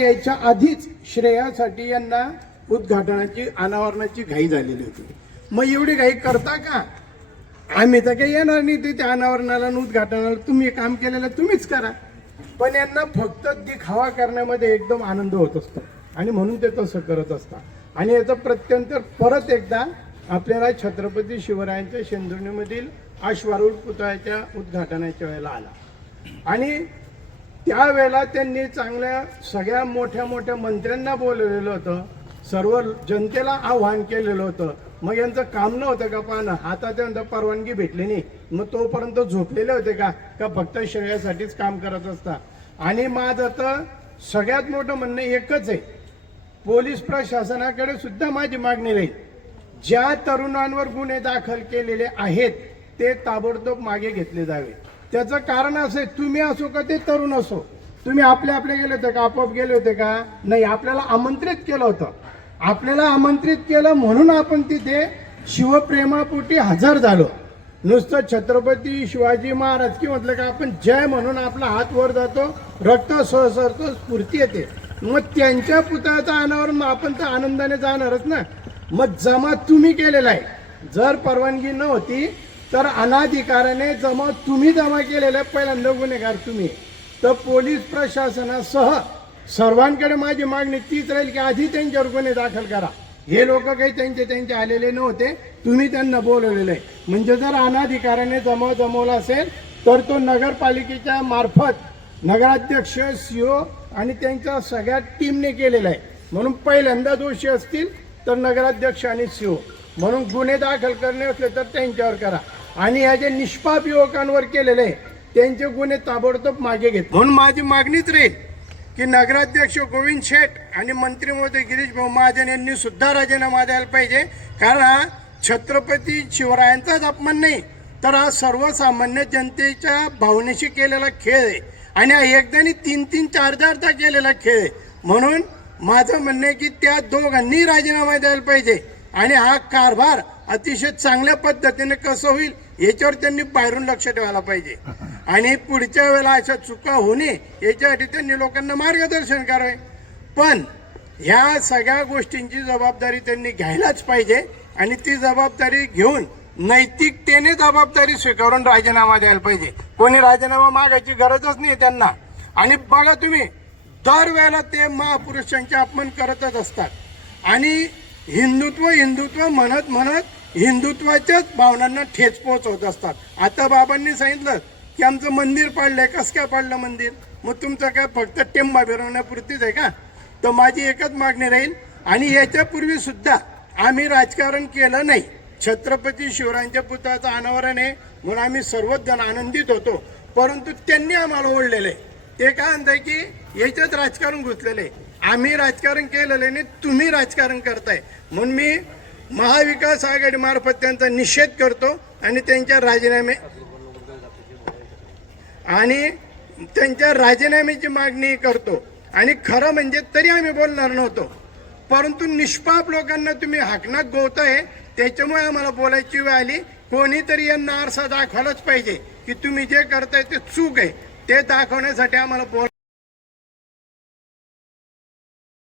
याच्या आधीच श्रेयासाठी यांना उद्घाटनाची अनावरणाची घाई झालेली होती. मग एवढी घाई करता का? आम्ही तर काही येणार नाही ते त्या अनावरणाला आणि उद्घाटनाला. तुम्ही काम केलेलं तुम्हीच करा. पण यांना फक्त दिखावा करण्यामध्ये एकदम आनंद होत असतो आणि म्हणून ते तसं करत असतात. आणि याचं प्रत्यंतर परत एकदा आपल्याला छत्रपती शिवरायांच्या शेंदुर्णीमधील अश्वारूढ पुतळ्याच्या उद्घाटनाच्या वेळेला आला आणि त्यावेळेला त्यांनी चांगल्या सगळ्या मोठ्या मोठ्या मंत्र्यांना बोलवलेलं होतं, सर्व जनतेला आव्हान केलेलं होतं. मग यांचं काम नव्हतं का पाहणं? आता त्यांना परवानगी भेटली नाही, मग तोपर्यंत झोपलेले होते का फक्त श्रेयासाठीच काम करत असता? आणि माझं तर सगळ्यात मोठं म्हणणं एकच आहे, पोलीस प्रशासनाकडे सुद्धा माझी मागणी राहील, ज्या तरुणांवर गुन्हे दाखल केलेले आहेत ते ताबडतोब मागे घेतले जावे. त्याचं कारण असं आहे, तुम्ही असो का ते तरुण असो, तुम्ही आपले गेले होते का? आपोआप गेले होते का? नाही, आपल्याला आमंत्रित केलं होतं. आपल्याला आमंत्रित केलं म्हणून आपण तिथे शिवप्रेमापोटी हजर झालो. नुसतं छत्रपती शिवाजी महाराज की म्हटलं का आपण जय म्हणून आपला हात वर जातो, रक्त सहसरतो, स्फूर्ती येते. मग त्यांच्या पुतळ्याचा अनावरण आपण तर आनंदाने जाणारच ना. मग जमा तुम्ही केलेला आहे, जर परवानगी नव्हती तर अनाधिकाराने तुम्ही जमा केलेला पहिल्यांदा गुन्हेगार तुम्ही. तर पोलीस प्रशासनासह सर्वांकडे माझी मागणी तीच राहील की आधी त्यांच्यावर गुन्हे दाखल करा. हे लोक काही त्यांचे आलेले नव्हते, तुम्ही त्यांना बोलवलेलं आहे. म्हणजे जर अनाधिकाराने जमवला असेल तर तो नगरपालिकेच्या मार्फत नगराध्यक्ष, सीओ आणि त्यांच्या सगळ्या टीमने केलेला आहे. म्हणून पहिल्यांदा दोषी असतील तर नगराध्यक्ष आणि सीओ म्हणून गुन्हे दाखल करणे असले तर त्यांच्यावर करा. आणि या जे निष्पाप युवकांवर केलेले त्यांचे गुन्हे ताबडतोब मागे घेत. म्हणून माझी मागणीच राहील की नगराध्यक्ष गोविंद शेठ आणि मंत्री महोदय गिरीश भाऊ महाजन यांनी सुद्धा राजीनामा द्यायला पाहिजे. कारण हा छत्रपती शिवरायांचाच अपमान नाही तर हा सर्वसामान्य जनतेच्या भावनेशी केलेला खेळ आहे आणि हा एकदा नाही 3-3, 4-4दा केलेला खेळ आहे. म्हणून माझं म्हणणं आहे की त्या दोघांनी राजीनामा द्यायला पाहिजे आणि हा कारभार अतिशय चांगल्या पद्धतीने कसं होईल याच्यावर त्यांनी बाहेरून लक्ष ठेवायला पाहिजे. आणि पुढच्या वेळेला अशा चुका होणे याच्यासाठी त्यांनी लोकांना मार्गदर्शन करावे. पण ह्या सगळ्या गोष्टींची जबाबदारी त्यांनी घ्यायलाच पाहिजे आणि ती जबाबदारी घेऊन नैतिकतेने जबाबदारी स्वीकारून राजीनामा द्यायला पाहिजे. कोणी राजीनामा मागायची गरजच नाही त्यांना. आणि बघा तुम्ही, दरवेळेला ते महापुरुषांचे अपमान करतच असतात आणि हिंदुत्व म्हणत हिंदुत्वाच्याच भावनांना ठेच पोहोचवत असतात. आता बाबांनी सांगितलं की आमचं मंदिर पाडलंय. कसं काय पाडलं मंदिर? मग तुमचं काय फक्त टेंबा फिरवण्यापुरतीच आहे का? तर माझी एकच मागणी राहील. आणि याच्यापूर्वी सुद्धा आम्ही राजकारण केलं नाही. छत्रपती शिवरायांच्या पुतळ्याचं अनावरण आहे म्हणून आम्ही सर्वच जण आनंदित होतो, परंतु त्यांनी आम्हाला ओढलेलं आहे. ते काय म्हणताय की याच्यात राजकारण घुसलेलं आहे. आम्ही राजकारण केलेलं नाही, तुम्ही राजकारण करताय. म्हणून मी महाविकास आघाडी मार्फत त्यांचा निषेध करतो आणि त्यांच्या राजीनाम्याची मागणी करतो. आणि खरं म्हणजे तरी आम्ही बोलणार नव्हतो, परंतु निष्पाप लोकांना तुम्ही हाकनाक गोवताय त्याच्यामुळे आम्हाला बोलायची वेळ आली. कोणीतरी यांना आरसा दाखवायलाच पाहिजे की तुम्ही जे करताय ते चूक आहे, ते दाखवण्यासाठी आम्हाला बोल